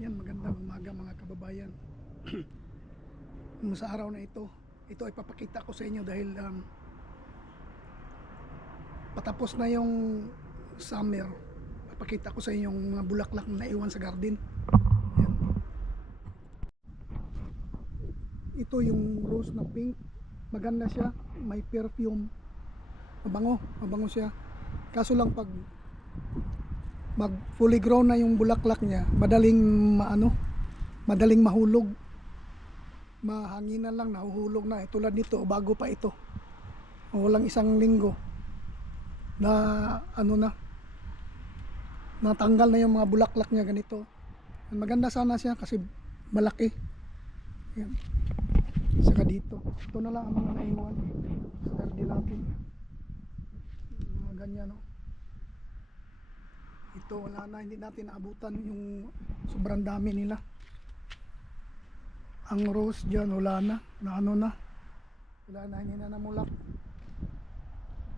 Yan, magandang umaga mga kababayan. Sa araw na ito ay papakita ko sa inyo dahil patapos na yung summer. Papakita ko sa inyo yung mga bulaklak na naiwan sa garden. Yan. Ito yung rose na pink. Maganda siya, may perfume. Mabango siya. Kaso lang pag mag fully grown na yung bulaklak niya, madaling mahulog. Mahanginan lang, nahuhulog na. Tulad nito, bago pa ito. Walang isang linggo na natanggal na yung mga bulaklak niya ganito. Maganda sana siya kasi malaki. Yan. Saka dito. Ito na lang ang mga naiwan sa garden natin. Mga ganyan, no? Ito wala na, hindi natin naabutan yung sobrang dami nila. Ang rose dyan wala na, wala na, hindi na namulak.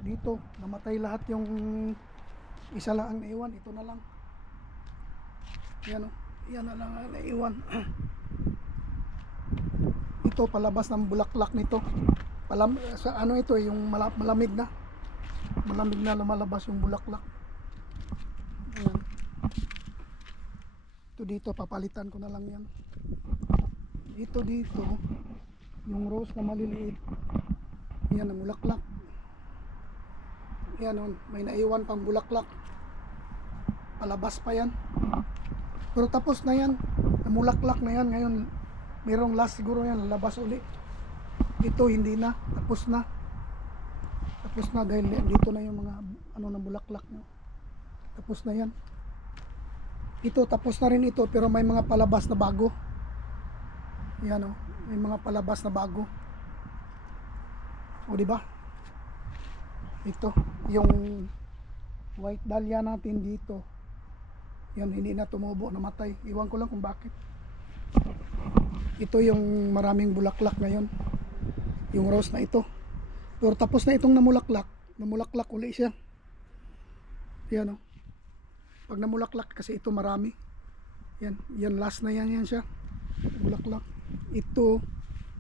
Dito namatay lahat, yung isa lang ang naiwan. Ito na lang, yan o, yan na lang ang naiwan. Ito palabas ng bulaklak nito. Sa ano ito, yung malamig na lumalabas yung bulaklak. Ayan. Ito dito, papalitan ko na lang yan. Dito yung rose na maliliit, yan ang bulaklak. Yan o, may naiwan pang bulaklak, palabas pa yan. Pero tapos na yan, namulaklak na yan. Ngayon mayroong last siguro yan, lalabas uli. Ito hindi na, tapos na dahil dito na yung mga ng bulaklak nyo. Tapos na yan. Ito tapos na rin ito, pero may mga palabas na bago. Yan o, may mga palabas na bago. O diba? Ito yung white dahlia natin dito. Yan, hindi na tumubo, namatay. Iwan ko lang kung bakit. Ito yung maraming bulaklak ngayon, yung rose na ito. Pero tapos na itong namulaklak uli siya. Yan o, pag namulaklak kasi ito marami. Yan last na yan siya, bulaklak. Ito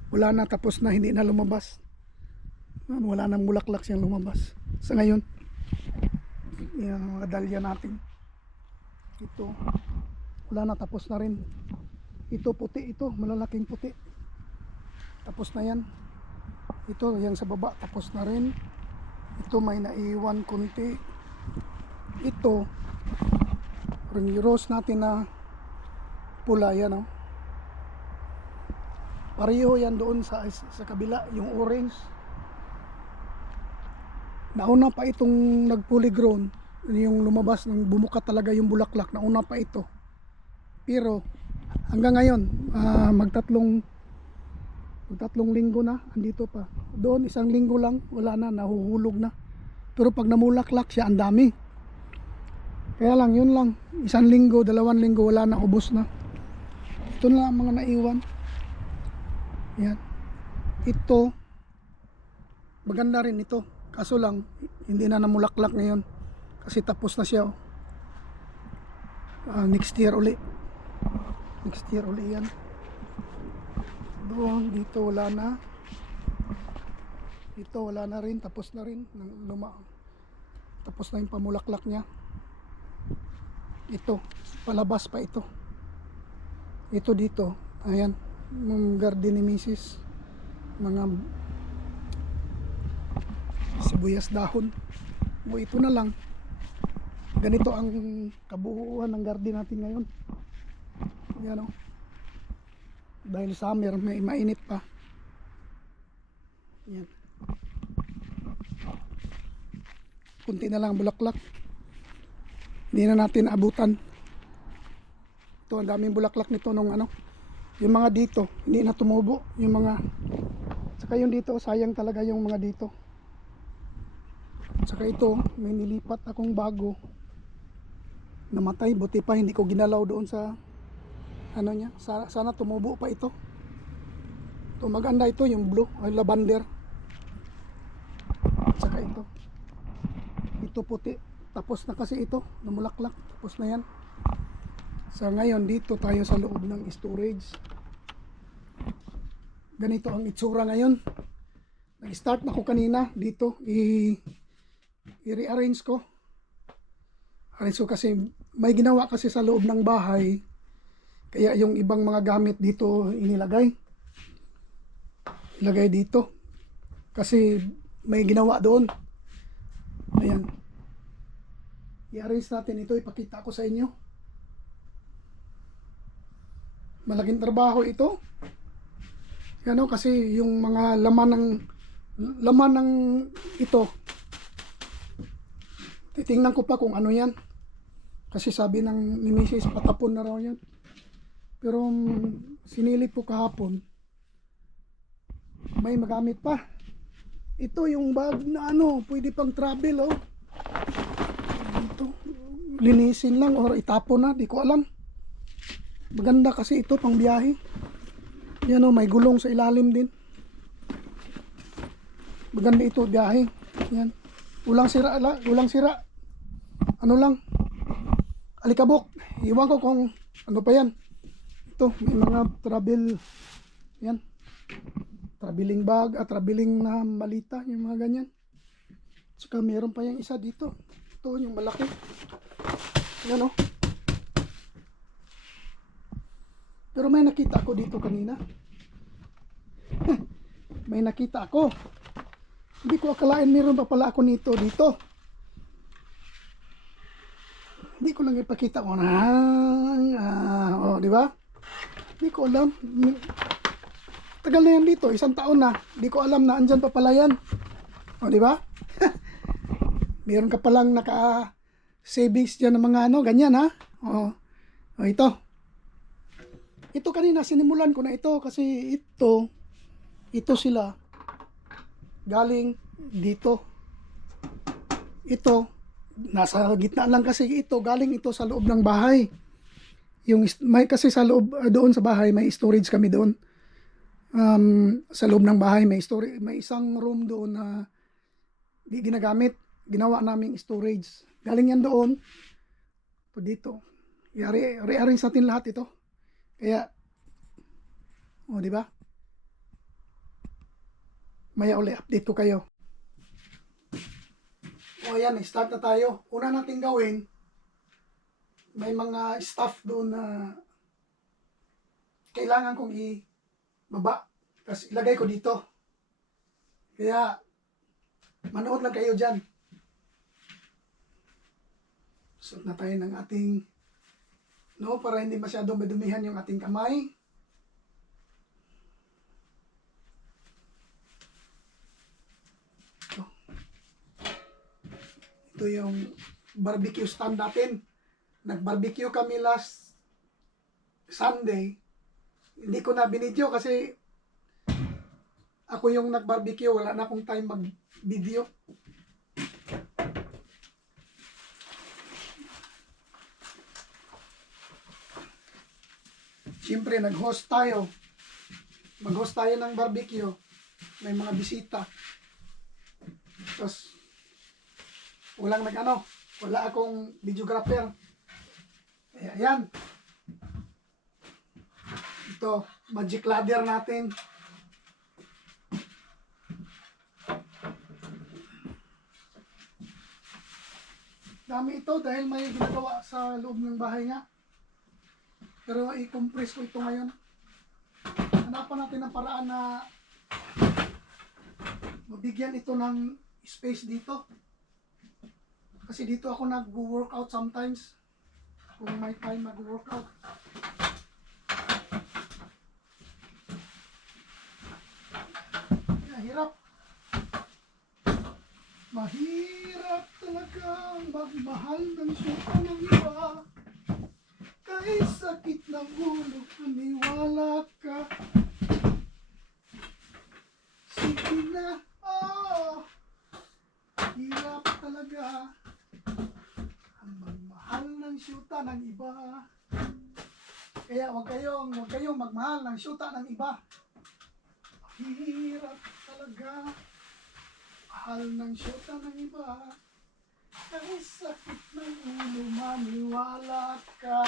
wala na, tapos na, hindi na lumabas. Wala nang bulaklak siyang lumabas sa ngayon. Yan mga dahlia natin. Ito wala na, tapos na rin. Ito puti, ito malalaking puti, tapos na yan. Ito yan sa baba, tapos na rin. Ito may naiwan konti. Ito yung rose natin na pula, yan o. Pareho yan doon sa kabila, yung orange. Nauna pa itong nag fully grown, yung lumabas ng bumuka talaga yung bulaklak, nauna pa ito. Pero hanggang ngayon, magtatlong linggo na, andito pa. Doon isang linggo lang, wala na, nahuhulog na. Pero pag namulaklak siya, ang dami. Kaya lang, yun lang, isang linggo, 2 linggo, wala na, ubos na. Ito na lang ang mga naiwan. Yan. Ito maganda rin ito, kaso lang hindi na namulaklak ngayon kasi tapos na siya. Next year uli yan. Doon dito wala na, dito wala na rin, tapos na rin, tapos na yung pamulaklak niya. Ito palabas pa ito. Ito dito, ayan, yung garden ni Mrs. Mga sibuyas dahon. O ito na lang, ganito ang kabuuan ng garden natin ngayon. Yan o, dahil summer, may mainit pa. Yan, kunti na lang bulaklak, hindi na natin abutan. Ito ang daming bulaklak nito nung yung mga dito hindi na tumubo, yung mga, saka yung dito sayang talaga yung mga dito. Saka ito may nilipat akong bago, namatay, buti pa hindi ko ginalaw doon sa niya. Sana tumubo pa ito. Ito maganda, ito yung blue ay lavender. Saka ito puti, tapos na kasi ito, namulaklak, tapos na yan. So ngayon dito tayo sa loob ng storage. Ganito ang itsura ngayon. Nag-start na ko kanina dito. I-rearrange ko. Arrange ko kasi may ginawa kasi sa loob ng bahay. Kaya yung ibang mga gamit dito inilagay. Ilagay dito. Kasi may ginawa doon. Ayan. I-arrange natin ito. Ipakita ko sa inyo. Malaking trabaho ito. Ano kasi yung mga laman ng ito. Titingnan ko pa kung ano yan. Kasi sabi ni Mrs. patapon na raw yan. Pero sinilip ko kahapon. May magamit pa. Ito yung bag na ano, pwede pang travel oh. Ito, linisin lang or itapon na, di ko alam. Maganda kasi ito pang biyahe. Yan oh, may gulong sa ilalim din. Maganda ito biyahe. Yan. Ulang sira, ulang sira. Ano lang? Alikabok. Iwan ko kung ano pa yan. Ito, may mga travel. Yan. Traveling bag at traveling na malita, yung mga ganyan. Saka meron pa yung isa dito. Ito, yung malaki. Yan oh. Pero may nakita ako dito kanina. May nakita ako. Hindi ko akalain meron pa pala ako nito dito. Hindi ko lang ipakita ko na. Oh, di ba? Hindi ko alam. Tagal na yan dito, 1 taon na. Hindi ko alam na andyan pa pala yan. O, di ba? Meron ka palang naka savings dyan ng mga ano, ganyan ha. O ito. Ito kanina sinimulan ko na ito kasi ito sila galing dito. Ito nasa gitna lang kasi ito galing ito sa loob ng bahay. Yung may kasi sa loob doon sa bahay may storage kami doon. Sa loob ng bahay may isang room doon na di ginagamit. Ginawa naming storage. Galing yan doon. Ito dito. Rearrange natin lahat ito. Kaya, di ba? Maya uli, update ko kayo. Yan, start na tayo. Una natin gawin, may mga stuff doon na kailangan kong ibaba. Tapos ilagay ko dito. Kaya, manood lang kayo dyan. Suot na tayo ng ating para hindi masyadong madumihan yung ating kamay. Ito yung barbecue stand natin. Nag-barbecue kami last Sunday. Hindi ko na binidyo kasi ako yung nag-barbecue. Wala na akong time mag-video. Siyempre, nag-host tayo. Mag-host tayo ng barbecue. May mga bisita. Tapos, wala akong videographer. Ayan. Ito, magic ladder natin. Dami ito dahil may ginagawa sa loob ng bahay nga. Pero i-compress ko ito ngayon. Hanapan natin ng paraan na mabigyan ito ng space dito. Kasi dito ako nag-workout sometimes. Kung may time mag-workout. Hirap. Mahirap talagang magmahal ng syuta ng iba. Kahit sakit ng ulo, maniwala ka. Sige na, hirap talaga ang magmahal ng syuta ng iba. Kaya huwag kayong magmahal ng syuta ng iba. Hirap talaga mahal ng syuta ng iba. Kahit sakit ng ulo, maniwala ka.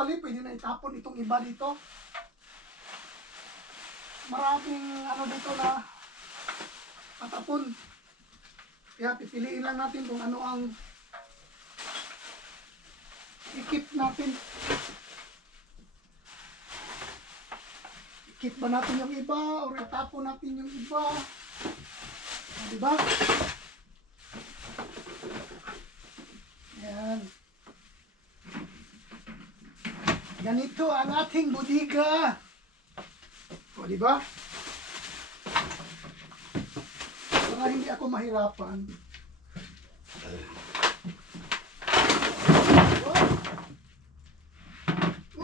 Actually, pwede na itapon itong iba dito. Maraming ano dito na patapon. Kaya pipiliin lang natin kung ano ang i-keep natin. I-keep ba natin yung iba o itapon natin yung iba? Diba? Yan. Ganito ang ating bodega. O, diba? Para hindi ako mahirapan.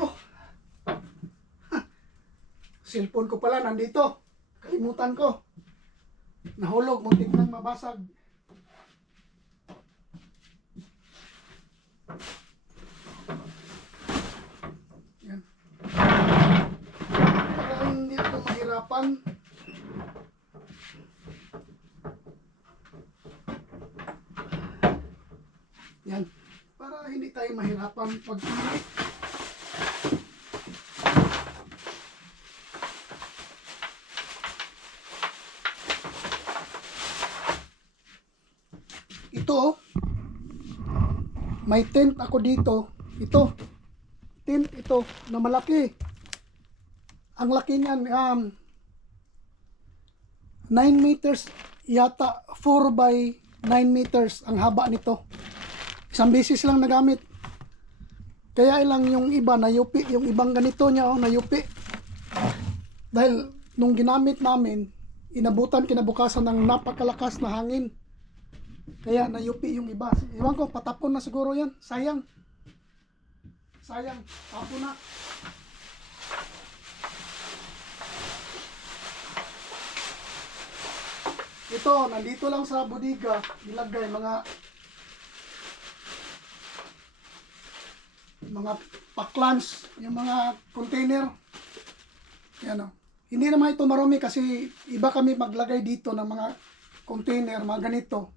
Oh. Cellphone ko pala nandito. Kalimutan ko. Nahulog, muntik nang mabasag. Yan. Para hindi ako mahirapan. Yan. Para hindi tayo mahirapan pagpili. Ito, may tent ako dito. Ito, tent ito na malaki. Ang laki niyan, 9 meters yata, 4 by 9 meters ang haba nito. Isang beses lang nagamit. Kaya lang yung iba nayupi, yung ibang ganito niya nayupi. Dahil nung ginamit namin, inabutan kinabukasan ng napakalakas na hangin. Kaya nayupi yung iba. Iwan ko, patapon na siguro yan. Sayang. Sayang. Tapon na. Ito, nandito lang sa bodega. Nilagay mga paklans, yung mga container. Yan o. Hindi naman ito marami kasi iba kami maglagay dito ng mga container, mga ganito.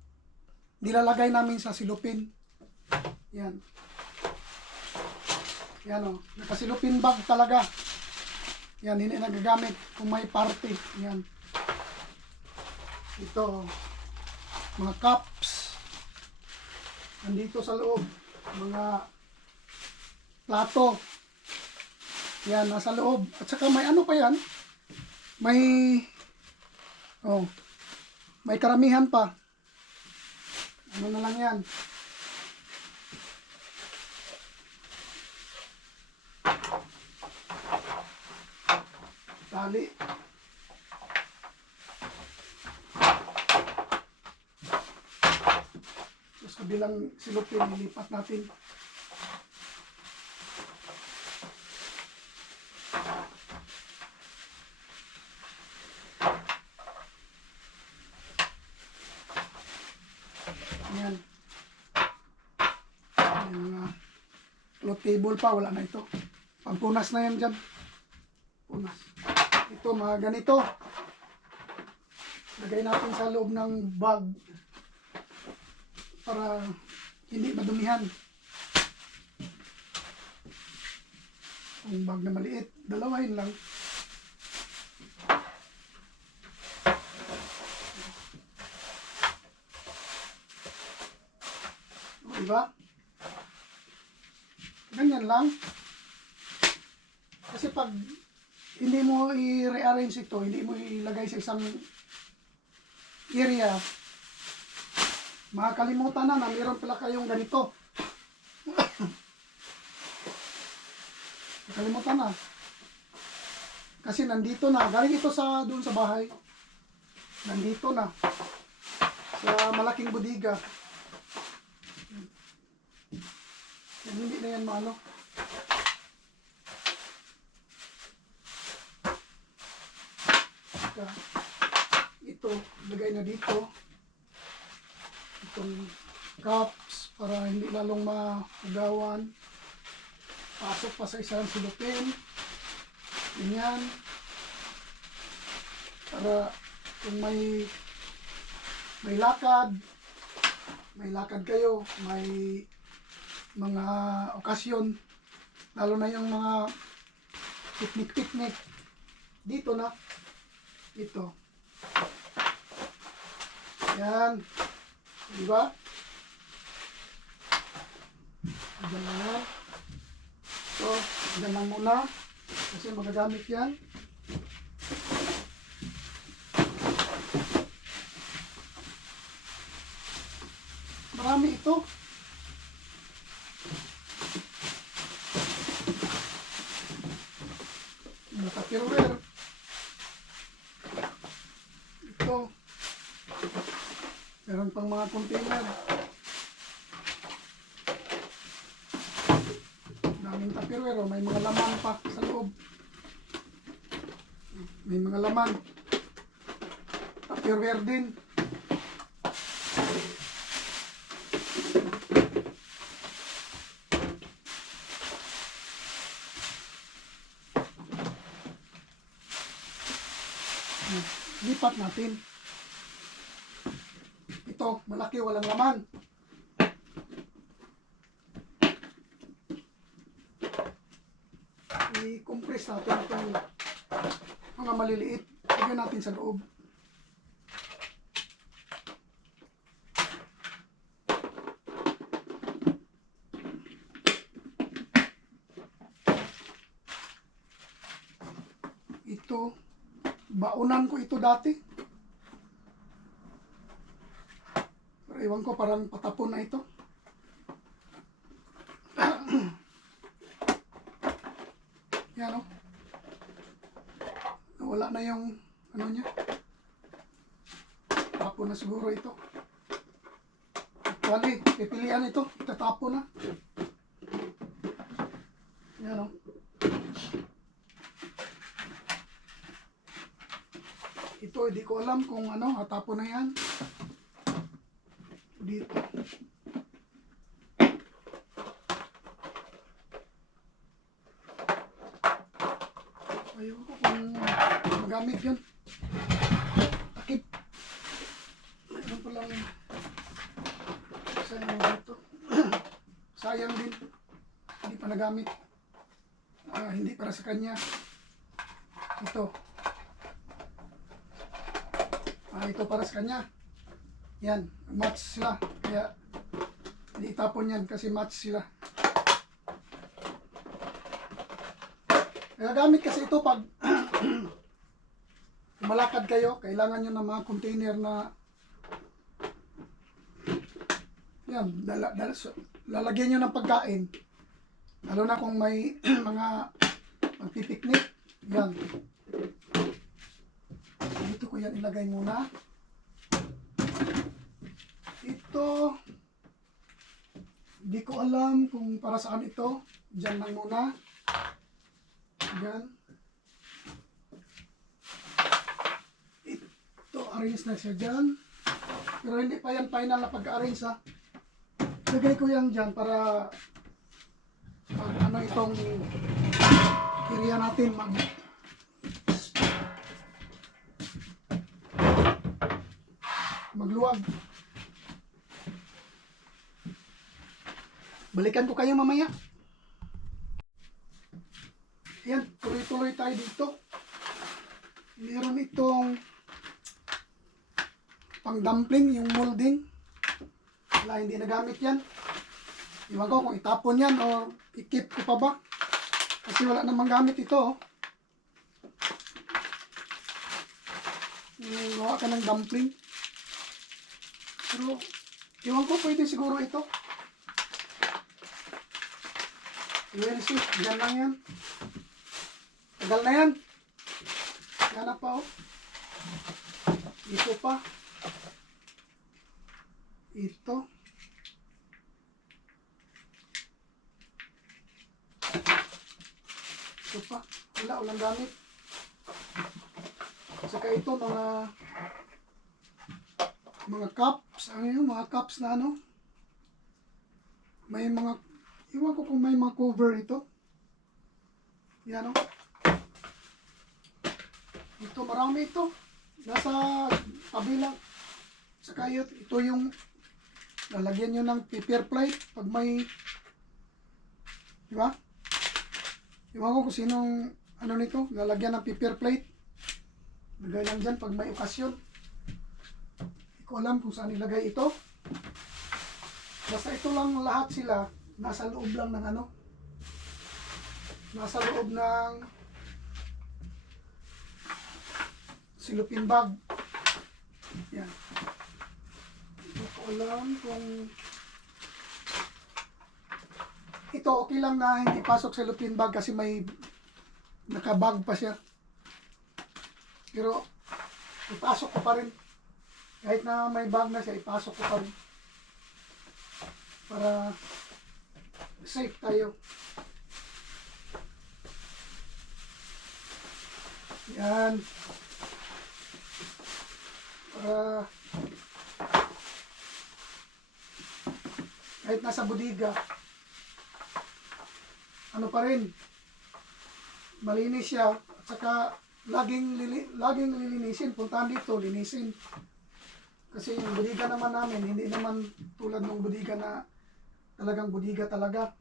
Nilalagay namin sa silupin. Yan. Yan o. Nakasilupin bag talaga. Yan, hindi nagagamit kung may party. Yan. Ito. Mga cups. Nandito sa loob. Mga plato. Yan, nasa loob. At saka may ano pa yan. May karamihan pa. Ano na lang yan. Tali. Tapos kabilang silupin, nilipat natin. Yan. Yung float table pa, wala na ito. Pagpunas na yan dyan. Punas. Ito, mga ganito. Lagay natin sa loob ng bag para hindi madumihan. Ang bag na maliit, dalawahin lang. Diba? Ganyan lang. Kasi pag hindi mo i-rearrange ito, hindi mo ilagay sa isang area, makakalimutan na mayroon pala kayong ganito. Makalimutan na. Kasi nandito na. Galing ito sa doon sa bahay. Nandito na. Sa malaking bodega. Hindi na yan maano. Ito, lagay na dito. Itong cups para hindi lalong maugawan. Pasok pa sa isang silupin. Ganyan. Para kung may lakad kayo, may mga okasyon Lalo na yung mga picnic-picnic. Dito na. Ito. Yan. Diba? Diyan lang yan. So, diyan lang muna. Kasi magagamit yan. Marami ito. Tupperware. Ito. Meron pang mga container. Daming Tupperware. May mga laman pa sa loob. May mga laman. Tupperware din. Lipat natin. Ito, malaki, walang laman. I-compress natin itong mga maliliit. Lagyan natin sa loob. Ito, baunan ko ito dati. Pero ewan ko, parang patapon na ito. Yan o. Nawala na yung ano niya. Tapon na siguro ito. Actually, pipilian ito. Itatapon na. Yan o. Ito, hindi ko alam kung ano, hatapon na yan. Dito. Ayun ko kung magamit yun. Takip. Mayroon pa lang sayang dito. Sayang din. Hindi pa nagamit. Hindi para sa kanya. Ito. Ito para sa kanya. Yan, match sila. Kaya hindi itapon yan kasi match sila. Kaya gamit kasi ito pag malakad kayo, kailangan nyo ng mga container na yan, lalagyan nyo ng pagkain. Lalo na kung may mga magpipiknik. Yan. Dito ko yan ilagay muna. Ito, hindi ko alam kung para saan ito. Diyan lang muna. Diyan. Ito, arrange na siya dyan. Pero hindi pa yan final na pag-arrange ha. Lagay ko yan dyan para ano itong area natin magluwag. Balikan ko kayo mamaya. Yan, tuloy-tuloy tayo dito. Meron itong pang dumpling, yung molding. Wala, hindi nagamit yan. Iwan ko kung itapon yan o i-keep ko pa ba. Kasi wala namang gamit ito. Oh. Gawa ka ng dumpling. Pero, iwan ko, pwede siguro ito. Where is it? Diyan lang yan. Tagal na yan. Yan na pa, oh. Ito pa. Ito. Ito pa. Wala, walang gamit. Saka ito, mga cups. Ano yun? Mga cups na ano? May mga, iwan ko kung may mga cover ito. Yan o. Ito, marami ito. Nasa kabila. Saka ito yung lalagyan nyo ng paper plate pag may, di ba? Ewan ko kung sinong ano nito, lalagyan ng paper plate. Lagay lang dyan pag may okasyon. Hindi ko alam kung saan ilagay ito. Basta ito lang lahat sila, nasa loob lang ng ano. Nasa loob ng silupin bag. Yan. Hindi ko alam kung ito okay lang na hindi pasok sa silupin bag kasi may nakabag pa siya. Pero ipasok ko pa rin. Kahit na may bag na siya, ipasok ko pa rin. Para safe tayo. Yan. Para kahit nasa bodega, ano pa rin, malinis siya. At saka laging lilinisin. Puntahan dito, linisin. Kasi yung bodega naman namin, hindi naman tulad ng bodega na talagang bodega talaga.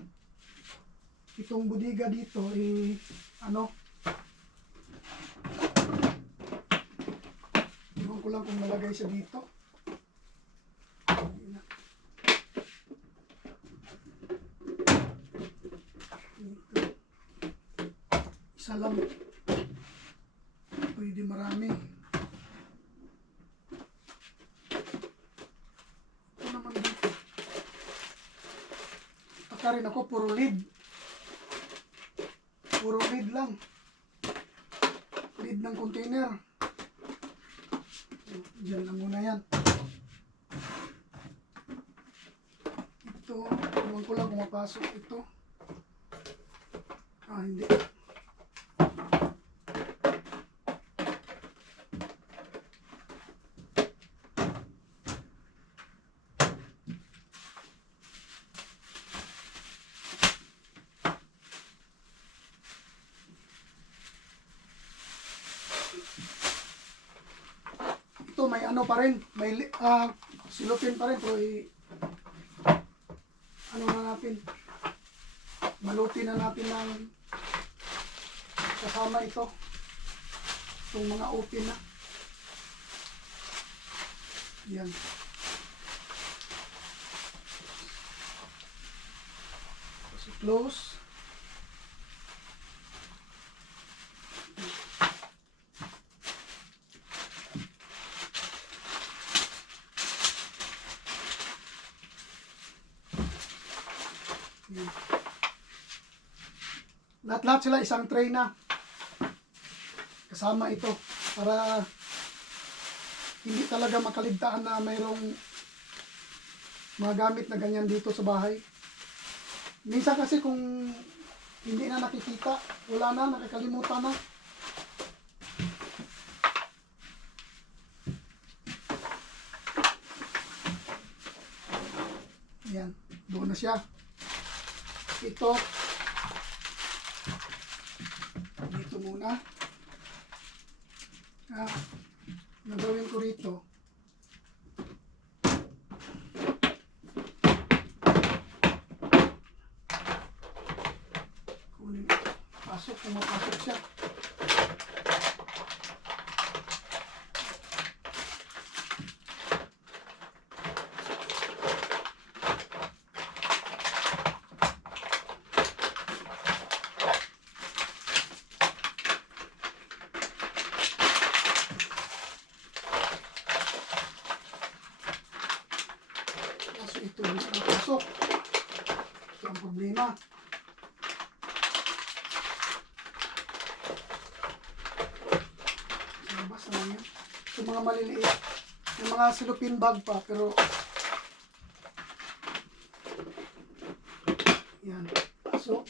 Itong bodega dito, ano, iwan ko lang kung nalagay siya dito. Dito. Isa lang. Pwede marami. Ito naman dito. Taka rin ako, puro lid. Puro lid lang. Lid ng container. Diyan lang muna yan. Ito, iwan ko lang kung mapasok ito. Hindi. Ito may ano pa rin, may silupin pa rin, pero ano na natin, balutin na natin ng kasama ito, itong mga open na. Yan. Kasi close. Lahat-lahat sila isang tray na kasama ito para hindi talaga makaligtaan na mayroong mga gamit na ganyan dito sa bahay. Minsan kasi kung hindi na nakikita, wala na, nakakalimutan na. Yan, doon na siya. Ito dito muna. Nagawin ko rito, kunin ito. Pasok, kung mapasok siya. Ito hindi nakapasok. Ito ang problema. Labas naman yan. Ito mga maliliit. Yung mga silupin bag pa, pero yan. Pasok.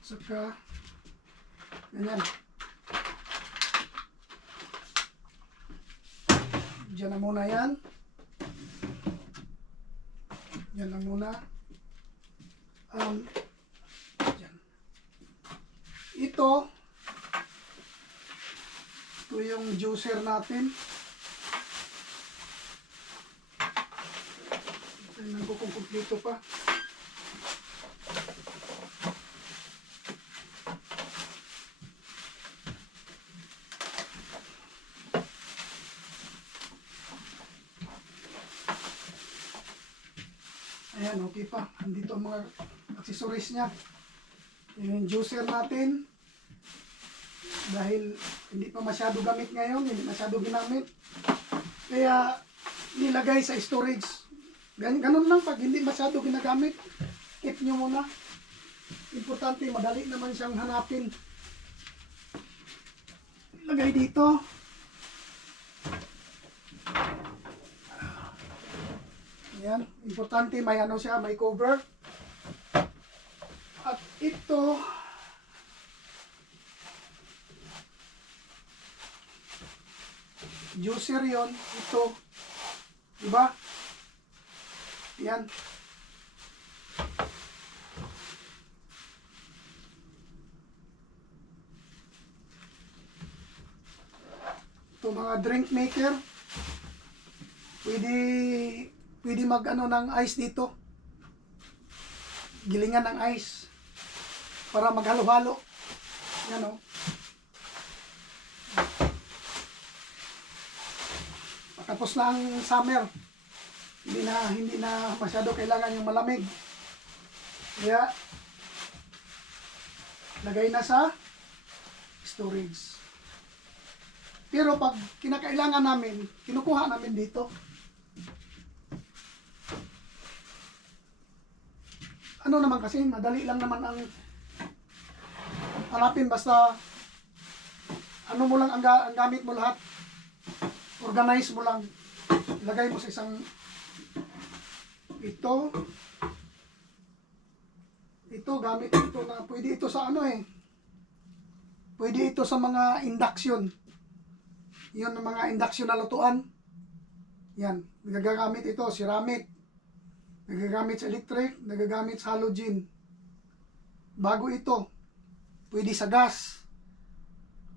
Saka ganyan. Diyan na muna yan. Yan lang muna. Yan. Ito yung juicer natin. Tingnan ko kung kumpleto pa. Ayan, okay pa. Andito ang mga accessories niya. Yung juicer natin. Dahil hindi pa masyado gamit ngayon, hindi masyado ginamit. Kaya nilagay sa storage. Ganun lang pag hindi masyado ginagamit. Keep nyo muna. Importante, madali naman siyang hanapin. Ilagay dito. Ayan, importante may ano siya, may cover. At ito, juicer yon, ito, diba? Yan. Ito mga drink maker. Pwede mag ano ng ice dito. Gilingan ng ice para maghalo-halo. Yan o. Tapos na ang summer. Hindi na masyado kailangan yung malamig. Kaya lagay na sa storage. Pero pag kinakailangan namin, kinukuha namin dito. Ano naman kasi, madali lang naman ang hanapin, basta ano mo lang ang gamit mo lahat. Organize mo lang. Ilagay mo sa isang ito gamit ito na pwede ito sa ano eh. Pwede ito sa mga induction. Yun ang mga induction na lutuan. Yan, nagagamit ito ceramic. Nagagamit sa electric, nagagamit sa halogen. Bago ito, pwede sa gas.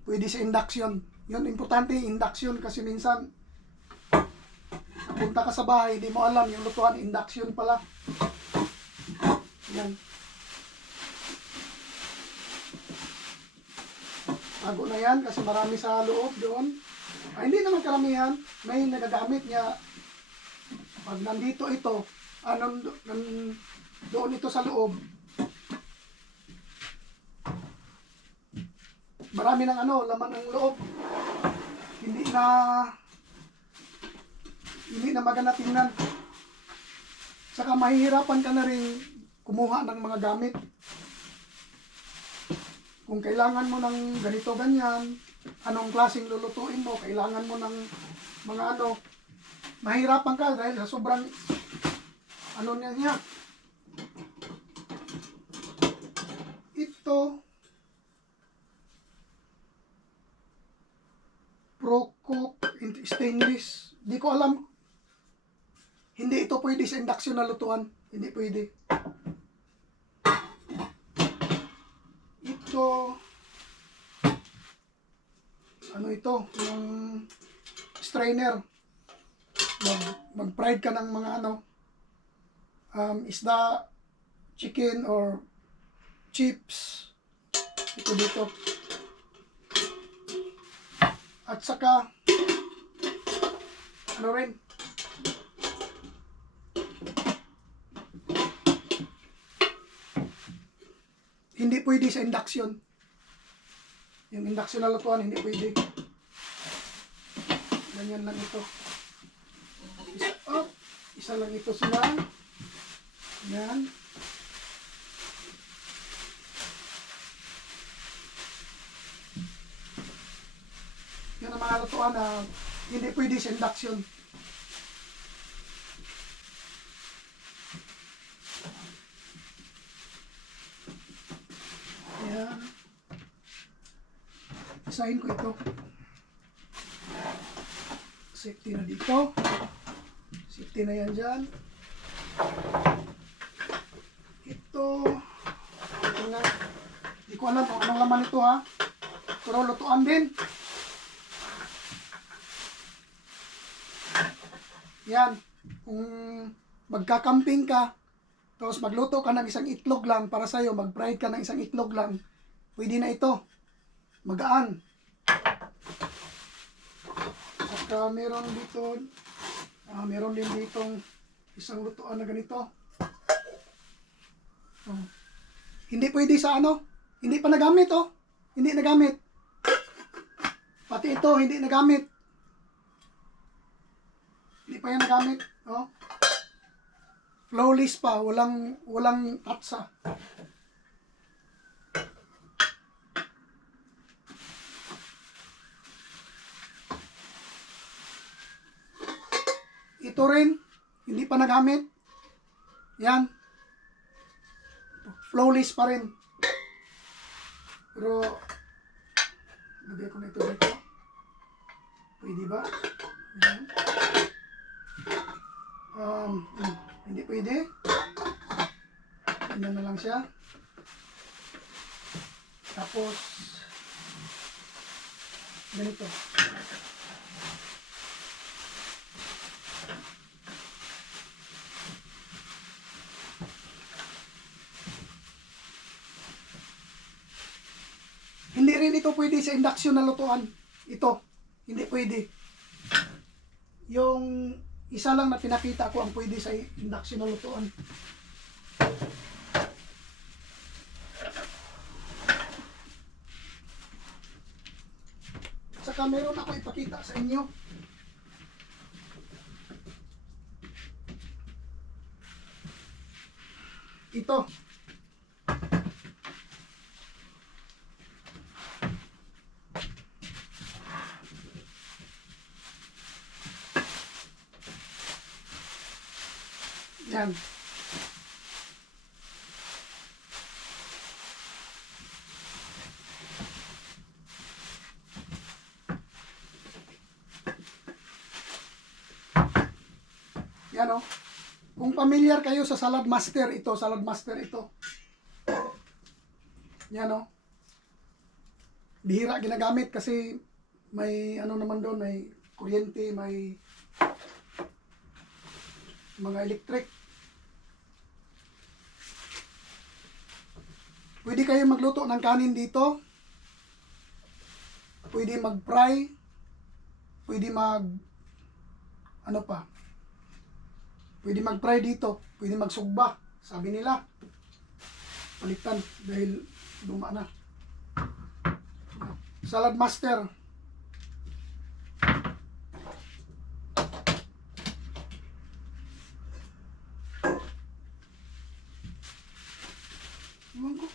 Pwede sa induction. Yun, importante induction kasi minsan punta ka sa bahay, di mo alam yung lutuan, induction pala. Yan. Bago na yan kasi marami sa loob doon. Hindi naman karamihan. May nagagamit niya. Pag nandito ito, doon ito sa loob. Marami ng laman ng loob. Hindi na maganda tingnan. Saka mahihirapan ka na rin kumuha ng mga gamit. Kung kailangan mo ng ganito ganyan, anong klaseng lulutuin mo, kailangan mo ng mga mahirapan ka dahil sa sobrang niya. Ito Procook stainless. Di ko alam. Hindi ito pwede sa induction na lutuan. Hindi pwede. Ito ito? Yung strainer. Mag-fried ka ng mga isda, chicken or chips. Ito dito. At saka rin, hindi pwede sa induction. Yung induction na lutuan, hindi pwede. Ganyan lang ito. Isa lang ito sila. Yan. Yan ang mga lutuan na hindi pwede sa induction. Yan. Isahin ko ito. Safety na dito. Safety na yan dyan. Ito nga. Hindi ko alam kung anong laman ito ha. Pero lutuan din. Yan. Kung magkakamping ka, tapos magluto ka ng isang itlog lang para sa'yo, mag-fried ka ng isang itlog lang, pwede na ito. Magaan. Saka meron din ditong isang lutuan na ganito. Oh. Hindi pwede sa ano, hindi pa nagamit oh. Hindi nagamit. Pati ito, hindi nagamit. Hindi pa yan nagamit. Oh. Flawless pa, walang tatsa. Ito rin, hindi pa nagamit. Yan. Flawless pa rin. Pero, lagay ko na ito dito. Pwede ba? Yan. Hindi pwede. Ganyan na lang siya. Tapos, ganito. Hindi rin ito pwede sa induction na lutuan. Ito, hindi pwede. Yung isa lang na pinakita ko ang pwede sa induction na lutuan. Saka meron ako ipakita sa inyo. Ito. Yan. Yan o. Kung familiar kayo sa Salad Master, ito, Salad Master ito. Yan o. Bihira ginagamit kasi may ano naman doon, may kuryente, may mga electric. Pwede kayo magluto ng kanin dito. Pwede mag-fry. Pwede ano pa? Pwede mag-fry dito. Pwede magsugba. Sabi nila. Palitan dahil luma na. Salad Master. Ewan ko.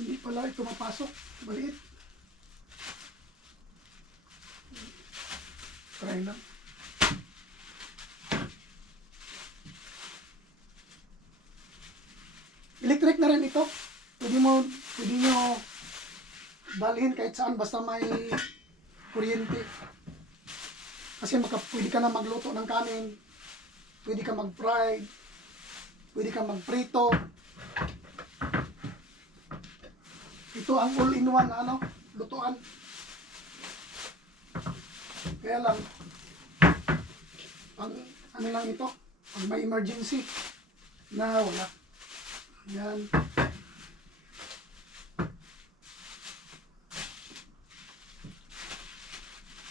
Hindi pala ito mapasok. Maliit. Try lang. Electric na rin ito. Pwede nyo dalhin kahit saan basta may kuryente. Kasi pwede ka na magluto ng kanin. Pwede ka mag-fry. Pwede ka mag-prito. Ito ang all-in-one na lutuan. Kaya lang, pang ano lang ito, pag may emergency na wala. Yan.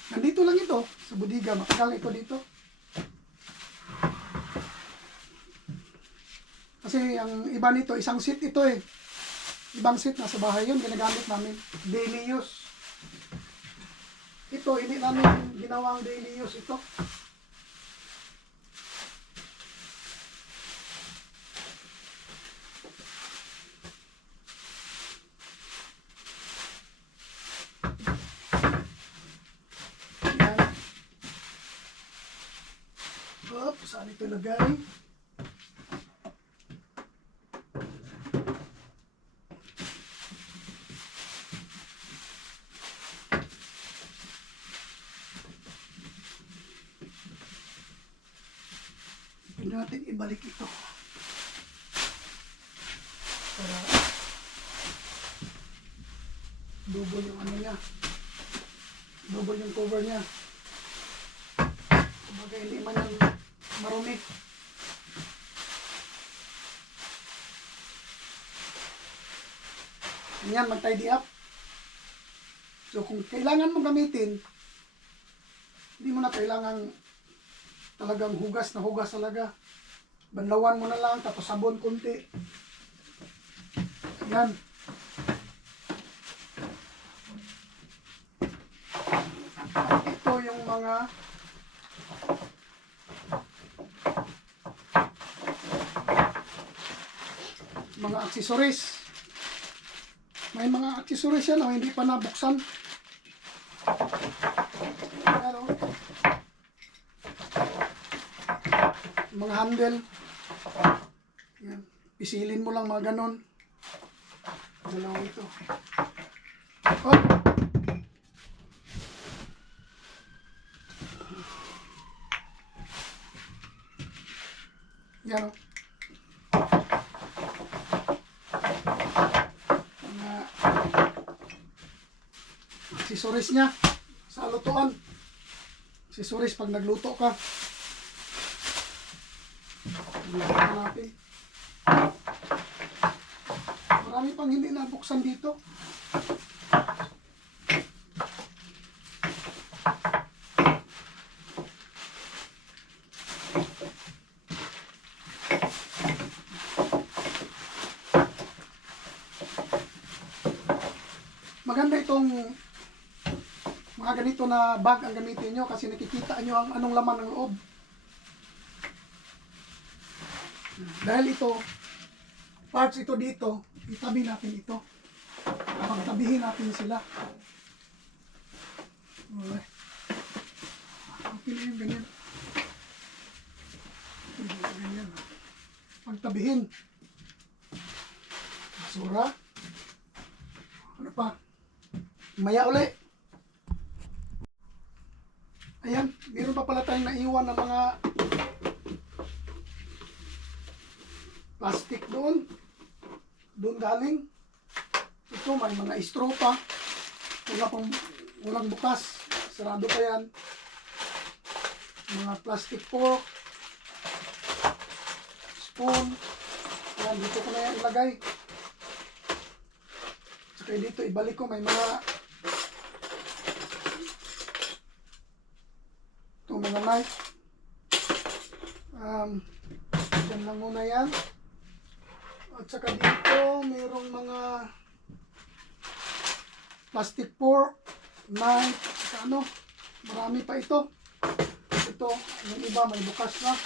Nandito lang ito, sa budiga. Matagal ito dito. Kasi ang iba nito, isang seat ito eh. Ibang seat nasa bahay yun, ginagamit namin. Daily use. Ito, hindi namin ginawang daily use ito. Yan. Oops, saan ito lagay? Pwede natin ibalik ito para double yung ano niya, double yung cover niya. Kumbaga hindi man yan marumi. Ganyan, mag-tidy up. So kung kailangan mo gamitin, hindi mo na kailangan talagang hugas na hugas talaga. Banlawan mo na lang, tapos sabon kunti. Yan. At ito yung mga accessories. May mga accessories yan o hindi pa nabuksan. Yan o. Mga handle. Yan. Pisilin mo lang mga ganon. Dalawa ito. Oh. Yan o. Accessories niya sa lutuan. Accessories pag nagluto ka. Luto natin. Marami pang hindi nabuksan dito. Maganda itong mga ganito na bag ang gamitin nyo kasi nakikita nyo ang anong laman ng loob. Dahil ito, parts ito dito, itabi natin ito. Pagtabihin natin sila. Okay. Okay na yung ganyan. Ganyan. Pagtabihin. Basura. Ano pa? Maya uli. Ayan, meron pa pala tayong naiwan ng mga plastic doon. Doon galing. Ito, may mga straw pa. Walang bukas. Sarado pa yan. Mga plastic fork. Spoon. Ayan, dito ko na yan ilagay. Saka dito, ibalik ko. May mga mga knife. Yan lang muna yan. At saka dito, mayroong mga plastic fork, knife, saka ano, marami pa ito. Ito, yung iba may bukas na.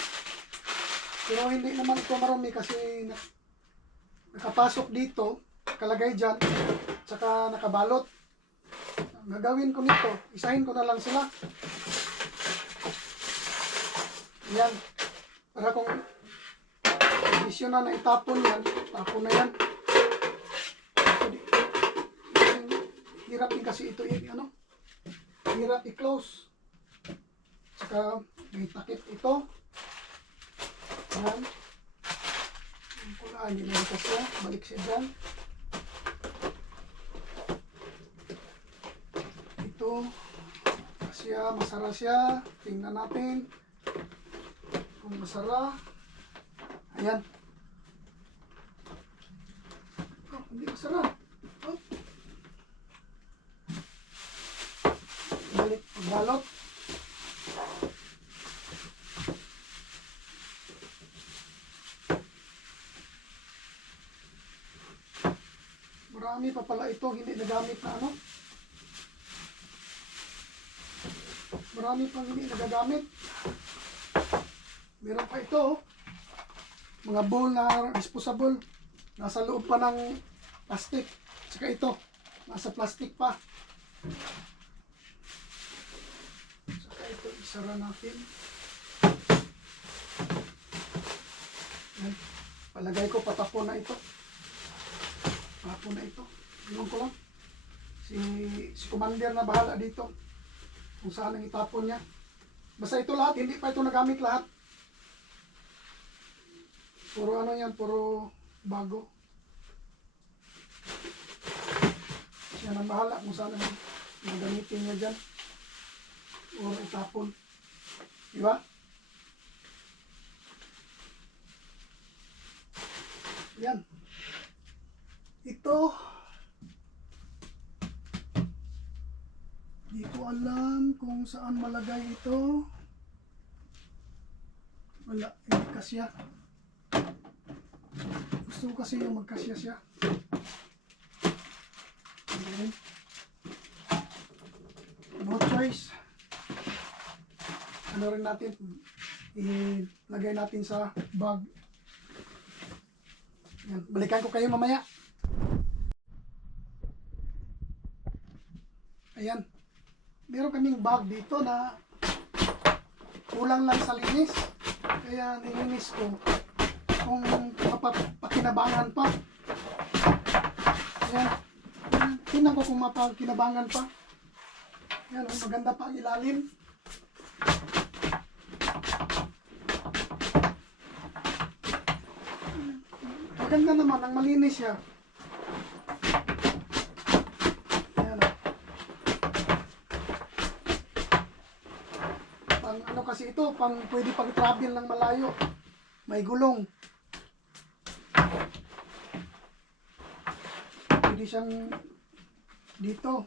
Pero hindi naman ito marami kasi nakapasok dito, nakalagay dyan, at saka nakabalot. Ang gagawin ko nito, isahin ko na lang sila. Yan. Para kung desisyon na itapon yan, tapon na yan. Hirap din kasi ito ano? Hirap i-close. Saka may takip ito. Yan. Yung pula, hindi na ito siya. Balik siya dyan. Ito. Siya, masara siya. Tingnan natin. Kung masara. Ayan. Oh, hindi masara. Oh. Balik pagbalot. Marami pa pala ito hindi nagamit na ano. Marami pang hindi nagagamit. Meron pa ito, oh. Mga bowl na disposable. Nasa loob pa ng plastic. Saka ito, nasa plastic pa. Saka ito, isara natin. Yan. Palagay ko, patapon na ito. Patapon na ito. Iwan ko lang. Si commander na bahala dito. Kung saan ang itapon niya. Basta ito lahat, hindi pa ito nagamit lahat. Puro ano yan, puro bago. Siya nang bahala kung saan ang magamitin niya dyan. O itapon. Diba? Yan. Ito. Di ko alam kung saan malagay ito. Wala, hindi kasya. Gusto ko kasi yung magkasya siya. Okay. No choice. Ano rin natin, ilagay natin sa bag. Yan. Balikan ko kayo mamaya. Ayan. Meron kaming bag dito na kulang lang sa linis. Kaya nilinis ko kung mapapakinabangan pa. Ayan. Tingnan ko kung mapakinabangan pa. Ayan, maganda pa ang ilalim. Maganda naman, ang malinis siya. Ayan. Pang ano kasi ito, pwede pang travel ng malayo. May gulong. Pwede siyang dito.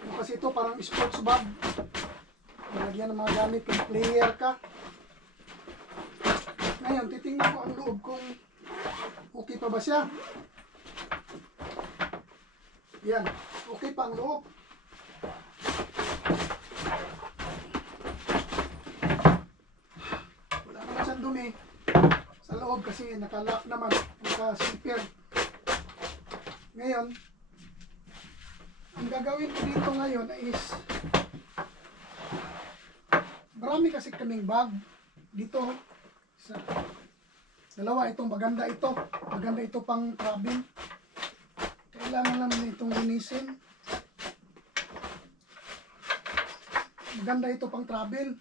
Ano kasi ito, parang sports bag. Nalagyan ng mga gamit kung player ka. Ngayon, titingnan ko ang loob kung okay pa ba siya. Yan, okay pa ang loob. Wala naman siyang dumi sa loob kasi nakalock naman, naka-zipper. Ngayon, ang gagawin ko dito ngayon is marami kasi kaming bag dito. Dalawa itong maganda ito. Maganda ito pang travel. Kailangan naman itong linisin. Maganda ito pang travel.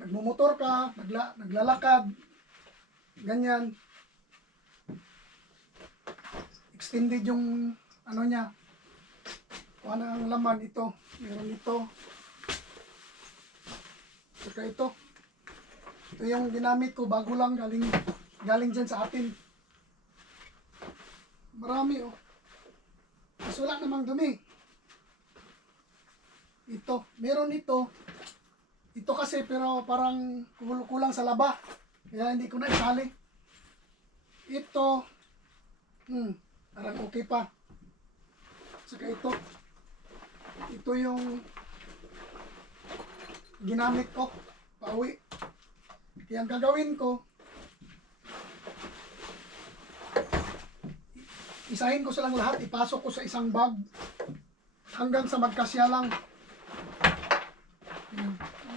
Nagmumotor ka, naglalakad, ganyan. Extended yung ano niya. Kung ano ang laman ito. Meron ito. Saka ito. Ito yung ginamit ko bago lang galing dyan sa atin. Marami oh. Mas wala namang dumi. Ito. Meron ito. Ito kasi pero parang kulang sa laba. Kaya hindi ko na isali. Ito. Parang okay pa. Saka ito. Ito yung ginamit ko pauwi. Kaya ang gagawin ko, isahin ko silang lahat, ipasok ko sa isang bag hanggang sa magkasya lang.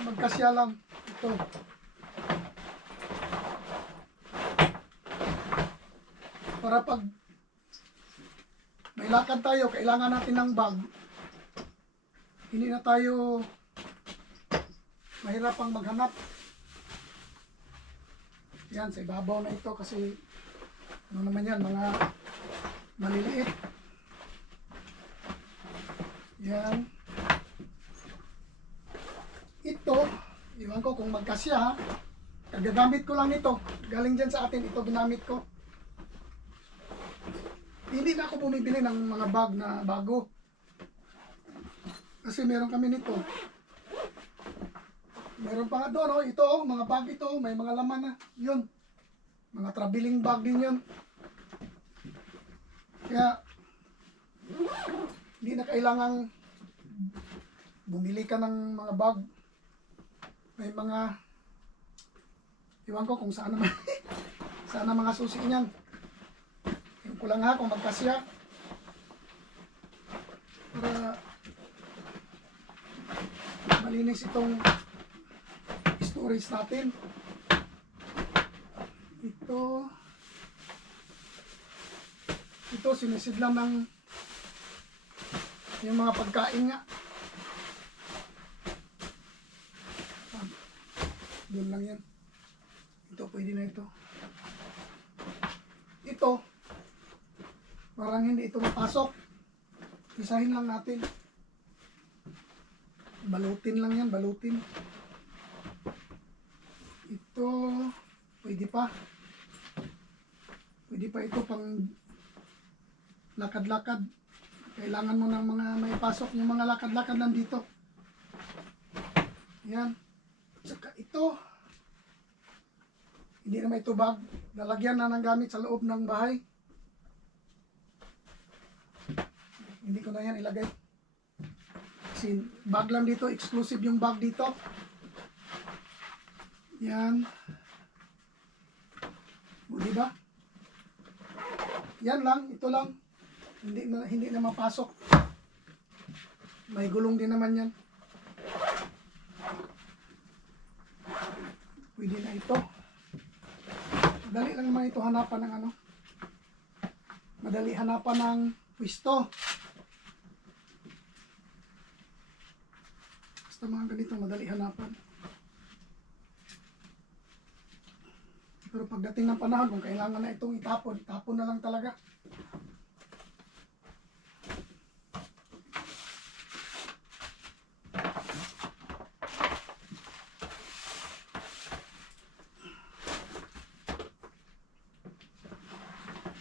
Magkasya lang ito. Para pag may lakad tayo, kailangan natin ng bag, hindi na tayo mahirapang maghanap. Yan, sa ibabaw na ito kasi ano naman yan, mga maliliit. Yan. Ito, iwan ko kung magkasya. Kagagamit ko lang ito. Galing dyan sa atin, ito ginamit ko. Hindi na ako bumibili ng mga bag na bago. Kasi meron kami nito. Meron pa nga doon, oh, ito, oh, mga bag ito, may mga laman na, yun. Mga traveling bag din yun. Kaya, hindi na kailangang bumili ka ng mga bag. May mga, iwan ko kung saan naman, saan ang mga susi niyan. Iwan ko lang ha, kung magkasya. Para malinis itong storage natin. Ito sinisidlan ng yung mga pagkain nga. Doon lang yan. Ito pwede na ito. Ito parang hindi ito mapasok. Isahin lang natin. Balutin lang yan, balutin. Ito, pwede pa. Pwede pa ito pang lakad-lakad. Kailangan mo ng mga may pasok yung mga lakad-lakad nandito. Yan. Saka ito, Hindi naman ito bag. Lalagyan na ng gamit sa loob ng bahay. Hindi ko na yan ilagay. Kasi bag lang dito. Exclusive yung bag dito. Yan. O, diba? Yan lang. Ito lang. Hindi na mapasok. May gulong din naman yan. Pwede na ito. Madali lang naman ito hanapan ng ano. Madali hanapan ng pwesto. Basta mga ganito madali hanapan. Pero pagdating ng panahon, kung kailangan na itong itapon, itapon na lang talaga.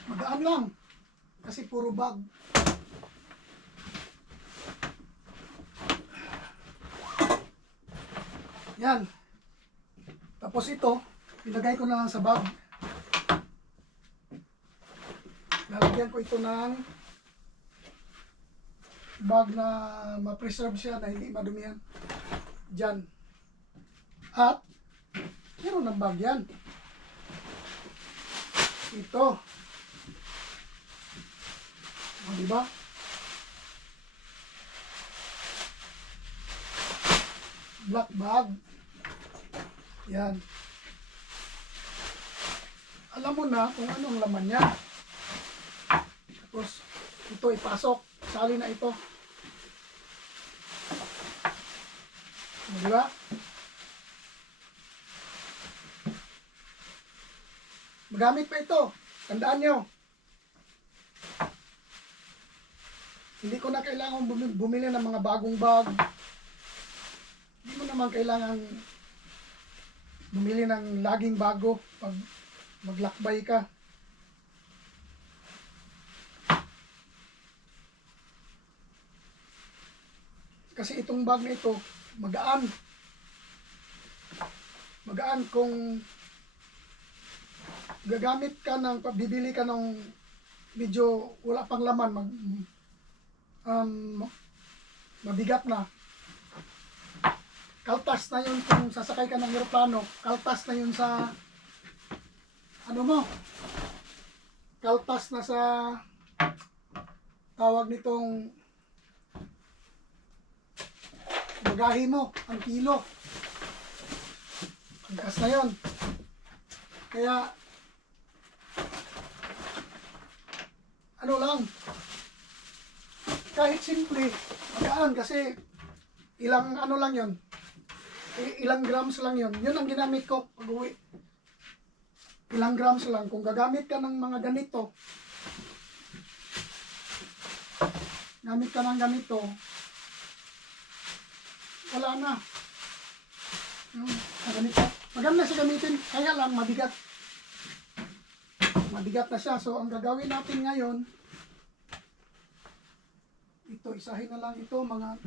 Magaan lang. Kasi puro bag. Yan. Tapos ito, ilagay ko na lang sa bag. Lalagyan ko ito ng bag na ma-preserve siya na hindi madumihan. Diyan. At, meron ng bag yan. Ito. O, diba? Black bag. Yan. Alam mo na kung anong laman niya. Tapos, ito ipasok. Sali na ito. O, diba? Magamit pa ito. Tandaan nyo. Hindi ko na kailangan bumili ng mga bagong bag. Hindi mo naman kailangan bumili ng laging bago pag maglakbay ka. Kasi itong bag na ito, magaan. Magaan kung gagamit ka ng, bibili ka ng medyo wala pang laman, mabigat na. Kaltas na yun kung sasakay ka ng eroplano. Kaltas na yun sa ano mo. Kaltas na sa tawag nitong bagahe mo, ang kilo. Ang gas na yun. Kaya ano lang, kahit simple, magaan kasi ilang ano lang yun, ilang grams lang yun. Yun ang ginamit ko pag uwi. Ilang grams lang. Kung gagamit ka ng mga ganito, gamit ka ng ganito, wala na. Ganito. Maganda siya gamitin, kaya lang mabigat. Mabigat na siya. So, ang gagawin natin ngayon, ito, isahin na lang ito, mga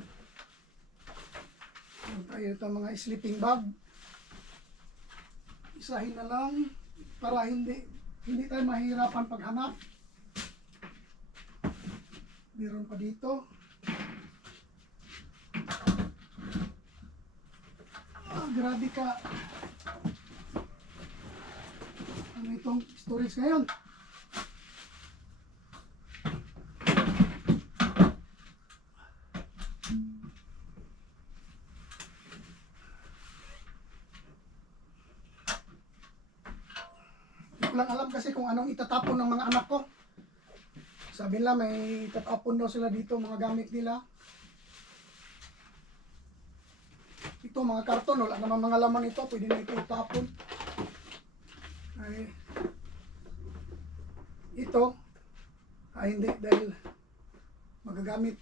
mga sleeping bag. Isahin na lang para hindi tayo mahirapan paghanap. Meron pa dito. Grabe ka. Ano itong storage ngayon? Lang alam kasi kung anong itatapon ng mga anak ko. Sabi nila may itatapon daw sila dito, mga gamit nila. Ito mga karton, wala naman mga laman ito, pwede na ito itapon. Ay, ito hindi dahil magagamit.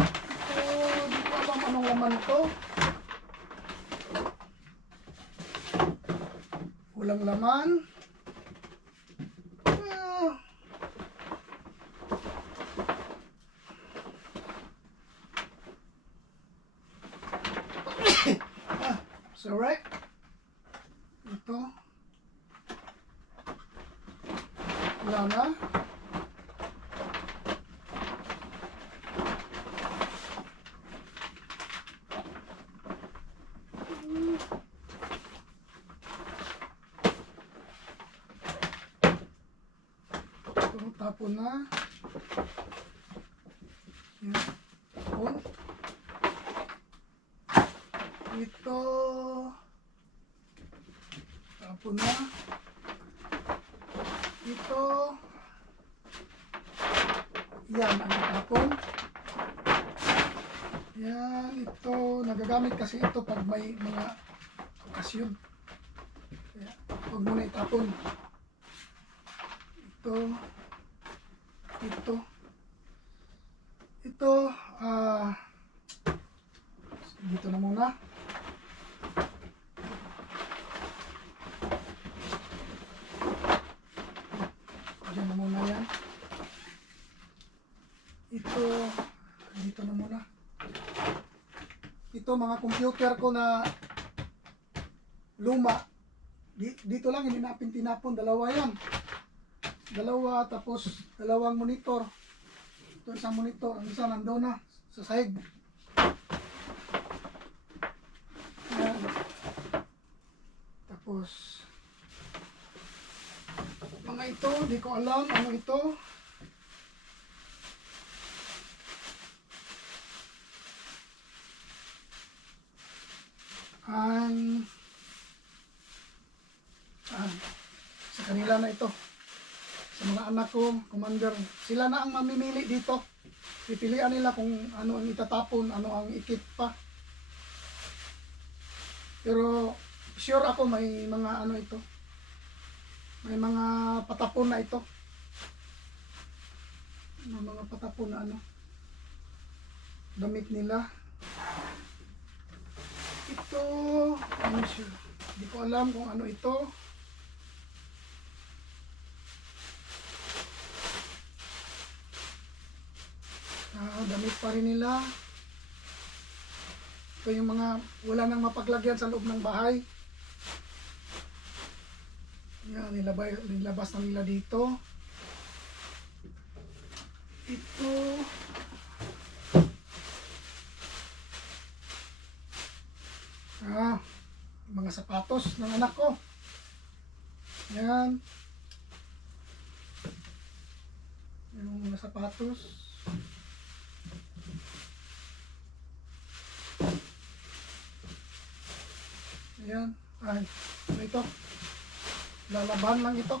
Ito, di ko alam anong laman ito. Walang laman. So, right? Ito. Wala na. Ito, tapon na. Yan. Tapon. Ito. Tapon na. Ito. Yan ang tapon. Yan, ito. Nagagamit kasi ito pag may mga okasyon. Kaya, huwag muna itapon. Ito. Ito. Ito. Dito na muna. Diyan na muna yan. Ito. Dito na muna. Ito mga computer ko na luma. Dito lang, hindi natin tinapon. Dalawa yan. Dalawa, tapos dalawang monitor. Ito isang monitor. Ang isa nandoon na sa sahig. Yan. Tapos mga ito, di ko alam ano ito. Ang sa kanila na ito. Sa mga anak ko, commander, sila na ang mamimili dito. Pipilian nila kung ano ang itatapon, ano ang ikip pa. Pero sure ako may mga ano ito. May mga patapon na ito. May mga patapon na ano. Damit nila. Ito, ano siya? Hindi ko alam kung ano ito. Damit pa rin nila. Ito yung mga wala nang mapaglagyan sa loob ng bahay. Yan, nilabas na nila dito. Ito. Mga sapatos ng anak ko. Yan. Yung mga sapatos. Ayan. Ay, ano ito? Lalaban lang ito.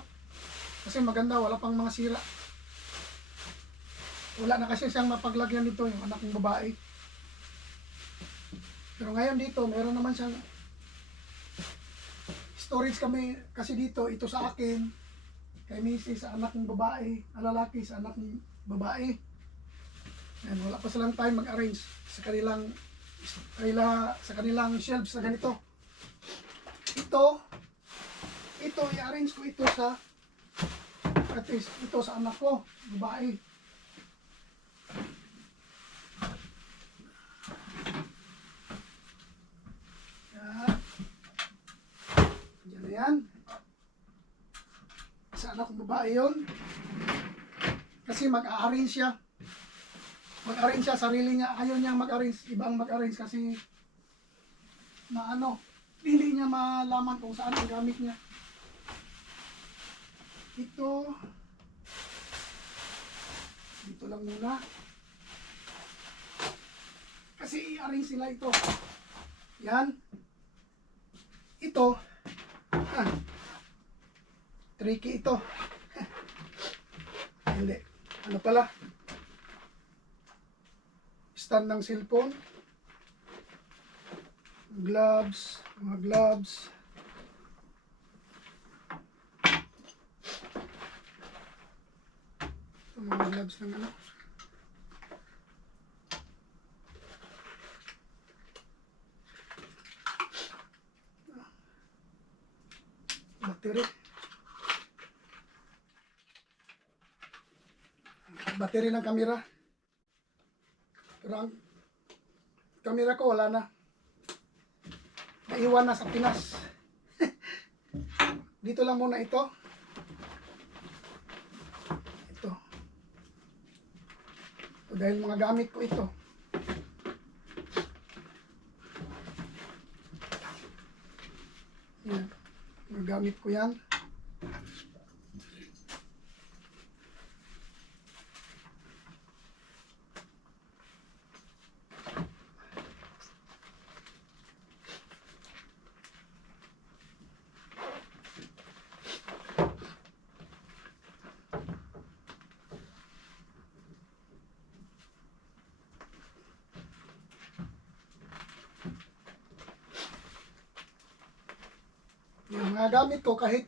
Kasi maganda, wala pang mga sira. Wala na kasi siyang mapaglagyan dito, yung anak ng babae. Pero ngayon dito, meron naman siyang storage kami kasi dito, ito sa akin. Kay Mrs. sa anak ng babae, lalaki sa anak ng babae. Ayan, wala pa silang time mag-arrange sa kanilang shelves na ganito. Ito i-arrange ko ito sa at least ito sa anak ko, babae. Yan. Diyan na yan. Sa anak kong babae yun. Kasi mag-arrange siya. Mag-arrange siya, sarili niya. Ayaw niya mag-arrange. Ibang mag-arrange kasi hindi niya malaman kung saan ang gamit niya. Ito. Dito lang muna. Kasi i-arrange sila ito. Yan. Ito. Tricky ito. Hindi. Ano pala? Stand ng cellphone. Gloves. Mga gloves. Ito mga gloves ng ano. Battery. Battery ng kamera. Pero ang kamera ko wala na. naiwan na sa Pinas. Dito lang muna ito. Ito. So, dahil mga gamit ko ito. Yan. Mga gamit ko yan. Yung mga gamit ko kahit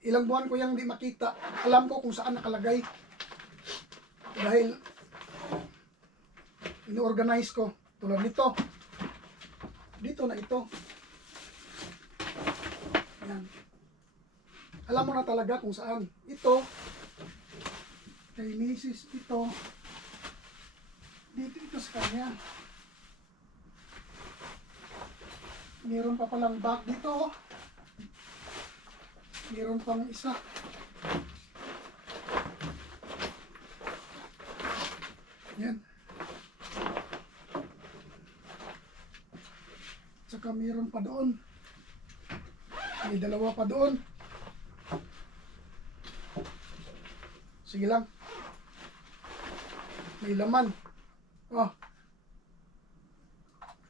ilang buwan ko yung di makita, alam ko kung saan nakalagay. Dahil in-organize ko tulad nito. Dito na ito. Yan. Alam mo na talaga kung saan. Ito kay Mrs. Ito dito ito sa kanya. Meron pa palang bag dito. Meron pang isa. Yan. Tsaka meron pa doon. May dalawa pa doon. Sige lang. May laman. Oh.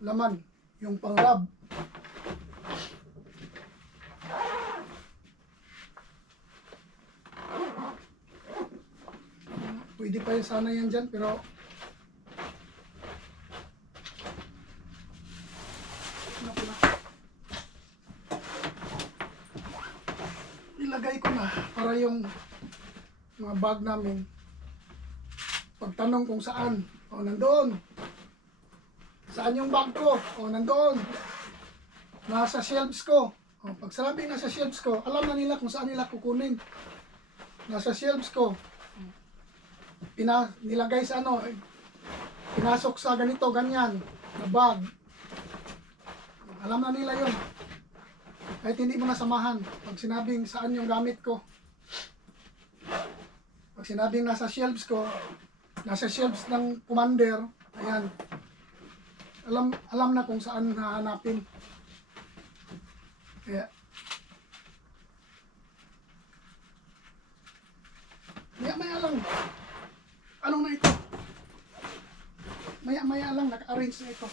Laman. Yung pang-rub. Pwede pa yun sana yan dyan, pero ilagay ko na para yung mga bag namin pagtanong kung saan, o nandoon. Saan yung bag ko? O nandoon. Nasa shelves ko. O pag sabi nasa shelves ko, alam na nila kung saan nila kukunin. Nasa shelves ko. Nilagay sa ano, pinasok sa ganito, ganyan, na bag. Alam na nila yon. Kahit hindi mo nasamahan. Pag sinabing saan yung gamit ko, pag sinabing nasa shelves ko, nasa shelves ng commander, ayan, alam na kung saan hahanapin. Kaya, maya lang. Ano na ito? Maya lang, naka-arrange na ito.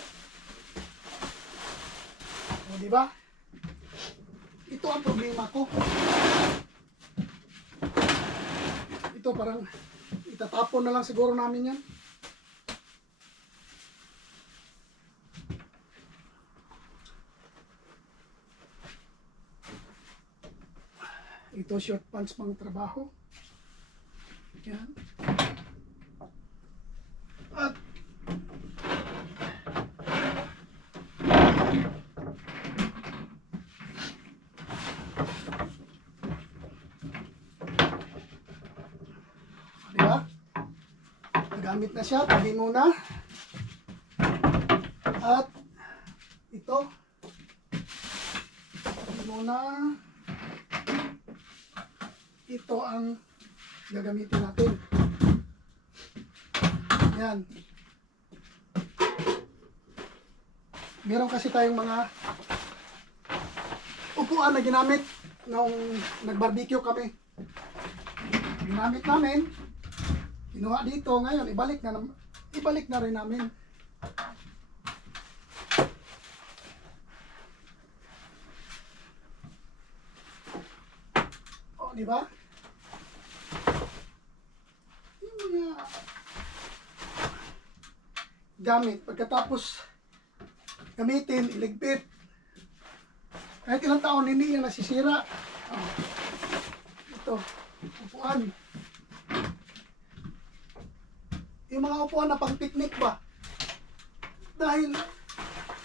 O, diba? Ito ang problema ko. Ito parang itatapon na lang siguro namin yan. Ito short pants pang trabaho. Yan. At diba? Nagamit na siya, tabi muna. At ito tabi muna. Ito ang gagamitin natin. Yan. Meron kasi tayong mga upuan na ginamit nung nag-barbecue kami. Ginamit namin, kinuha dito, ngayon ibalik na rin namin. O, di ba? Yung mga gamit, pagkatapos gamitin, iligpit. Kahit ilang taon, hindi yan nasisira. Oh. Ito, upuan. Yung mga upuan na pang picnic ba? Dahil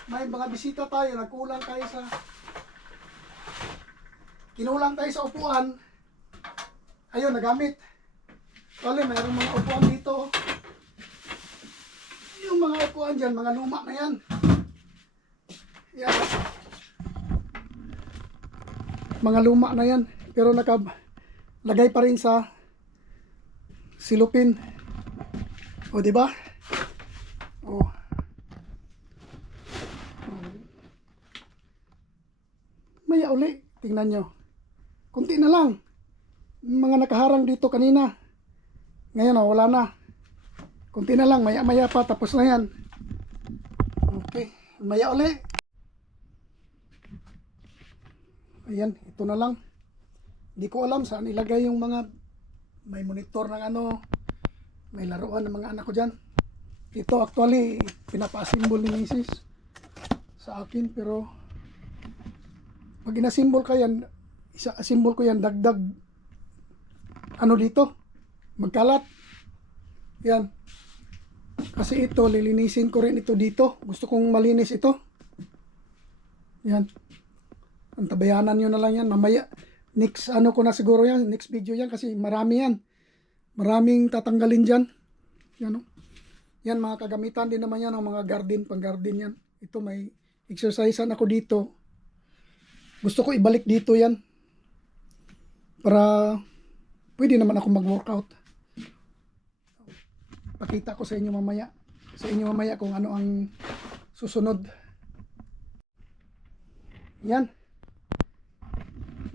may mga bisita tayo, kinulang tayo sa upuan, ayun, nagamit. Kali, mayroong mga upuan dito. Yung mga upuan dyan, mga luma na yan. Yan. Mga luma na yan. Pero nakalagay pa rin sa silupin. O, di ba? O. Maya uli. Tingnan nyo. Kunti na lang. Mga nakaharang dito kanina. Ngayon o, wala na. Kunti na lang. Maya pa. Tapos na yan. Okay. Maya uli. Ayan. Ito na lang. Hindi ko alam saan ilagay yung mga may monitor ng ano. May laruan ng mga anak ko dyan. Ito actually pinapa-assemble ni Mrs. sa akin, pero pag inasimbol ko yan, isa-assemble ko yan, dagdag ano dito, magkalat. Yan. Kasi ito, lilinisin ko rin ito dito. Gusto kong malinis ito. Yan. Antabayanan nyo na lang yan. Mamaya, next ano ko na siguro yan, next video yan, kasi marami yan. Maraming tatanggalin dyan. Yan o. Yan, mga kagamitan din naman yan, ang mga garden, pang garden yan. Ito, may exercisean ako dito. Gusto ko ibalik dito yan. Para pwede naman ako mag-workout. Pakita ko sa inyo mamaya. Sa inyo mamaya kung ano ang susunod. Yan.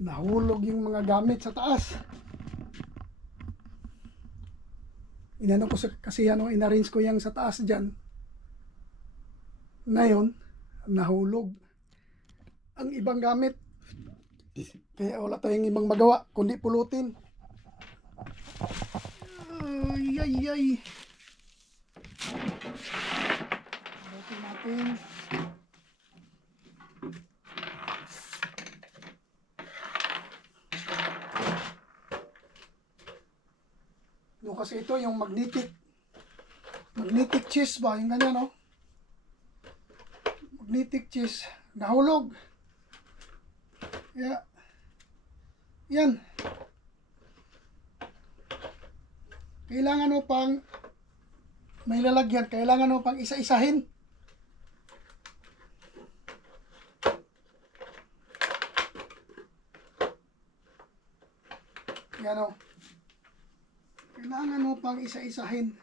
Nahulog yung mga gamit sa taas. Inano ko kasi ano, inarrange ko yung sa taas dyan. Ngayon, nahulog ang ibang gamit. Kaya wala tayong ibang magawa kundi pulutin. Ay, ay, ay. Pulutin natin. No, kasi ito yung magnetic cheese ba, yung ganyan, no? Magnetic cheese, nahulog. Yeah. Yan. Kailangan mo pang may lalagyan, kailangan mo pang isa-isahin. Yan, o. Kailangan mo pang isa-isahin.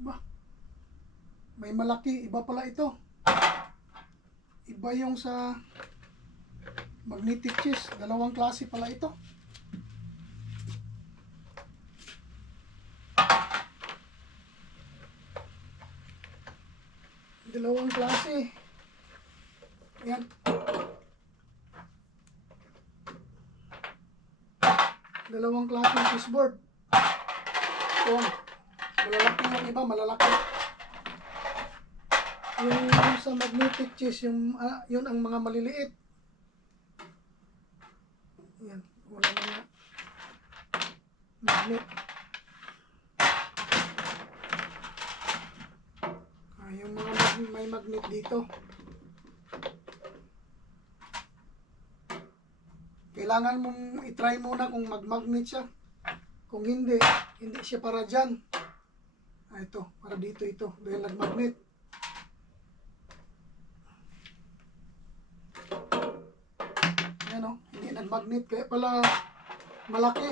Ba? May malaki, iba pala ito. Iba yung sa magnetic cheese. Dalawang klase pala ito. Dalawang klase. Yan. Dalawang klase ng chessboard. Ito. Malalaki yung iba, malalaki. Yung sa magnetic chess, yun ang mga maliliit. Yan. Wala na magnet. Yung mga may magnet dito. Kailangan mong i-try muna kung mag-magnet siya. Kung hindi siya para dyan. Ito, para dito ito. Dahil nag-magnet. Yan o, hindi nag-magnet. Kaya pala malaki.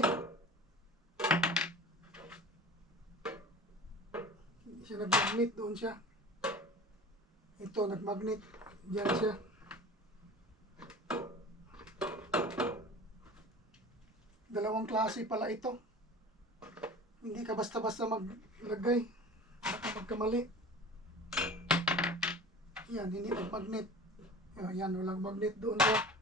Hindi siya nag-magnet, doon siya. Ito, nag-magnet. Diyan siya. Dalawang klase pala ito. Hindi ka basta-basta maglagay. Baka magkamali. Yan, hindi nag-magnet. Yan, walang magnet doon siya.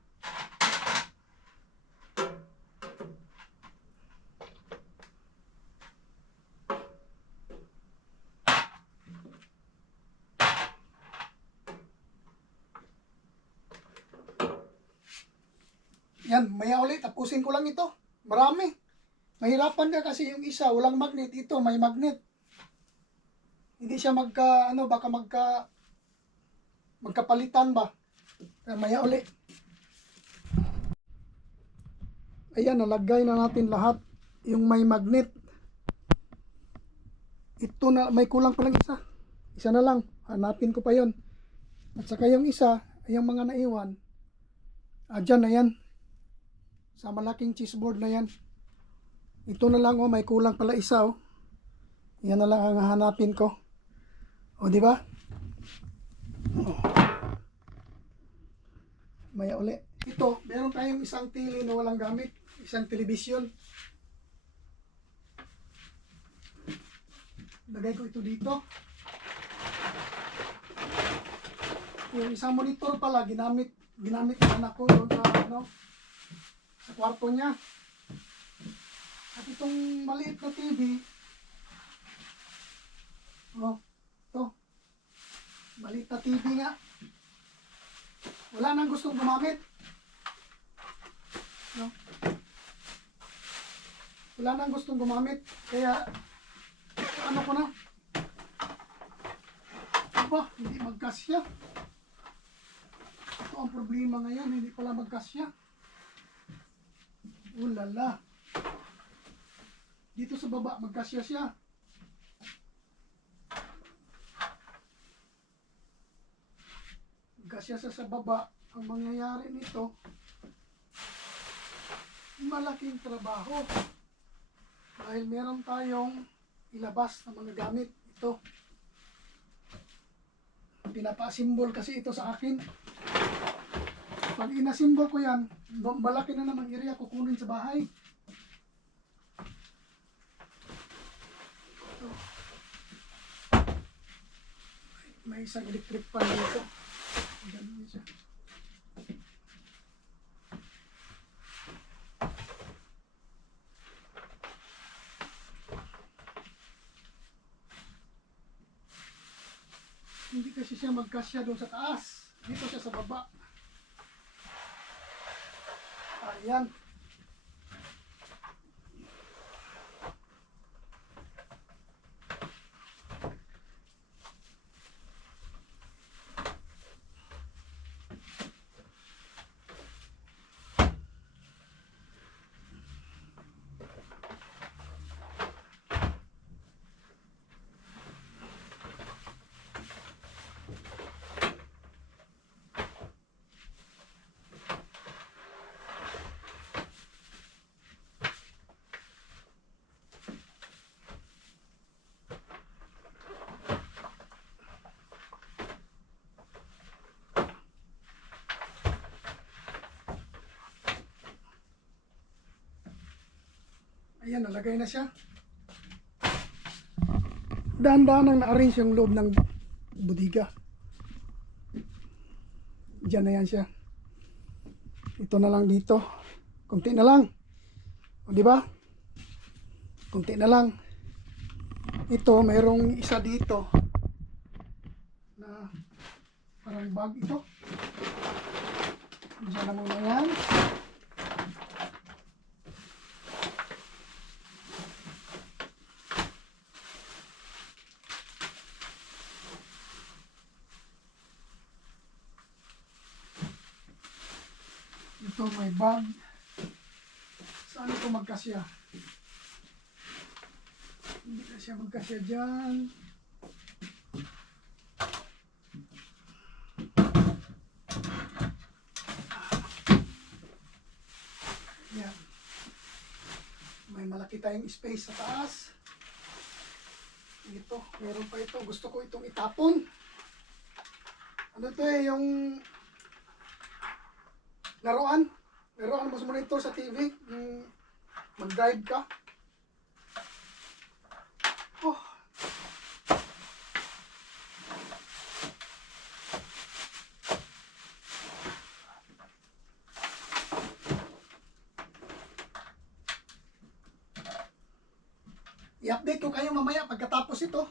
Yan, maya ulit, tapusin ko lang ito. Marami. Mahirapan ka kasi yung isa, walang magnet. Ito, may magnet. Hindi siya baka magkapalitan ba? Maya uli. Ayan, nalagay na natin lahat. Yung may magnet. Ito na, may kulang pa lang isa. Isa na lang. Hanapin ko pa yon. At saka yung isa, yung mga naiwan. Dyan na yan. Sa malaking chessboard na yan. Ito na lang, oh, may kulang pala isa, oh. Yan na lang ang hanapin ko. O, di ba? Oh. Maya uli. Ito, meron tayong isang tili na walang gamit. Isang telebisyon. Lagay ko ito dito. Yung isang monitor pala, ginamit ng anak ko doon sa kwarto niya. At itong maliit na TV, oh, ito, maliit na TV nga. Wala nang gustong gumamit. No? Wala nang gustong gumamit. Kaya, ano ko na? Aba, hindi magkasya. Ito ang problema ngayon, hindi pala magkasya. Ulala. Dito sa baba, magkasya siya. Magkasya siya sa baba. Ang mangyayari nito, malaking trabaho. Dahil meron tayong ilabas na mga gamit. Ito. Pinapa-symbol kasi ito sa akin. Pag inasimbol ko yan, malaki na naman area kukunin sa bahay. Ito. May isang electric fan dito. Ganun siya. Hindi kasi siya magkasya doon sa taas. Dito siya sa baba. Ayan. Ayan, nalagay na siya. Dahan-dahan ang na-arrange yung loob ng budiga. Diyan na yan siya. Ito na lang dito. Kunti na lang. O, di ba? Kunti na lang. Ito, mayroong isa dito na parang bag ito. Diyan na muna yan. Ito may bag. Saan ito magkasya? Hindi na siya magkasya dyan. Yan. May malaki tayong space sa taas. Ito, meron pa ito. Gusto ko itong itapon. Ano to yung laruan mo sa monitor sa TV, mag-drive ka. Oh. I-update ko kayo mamaya pagkatapos ito.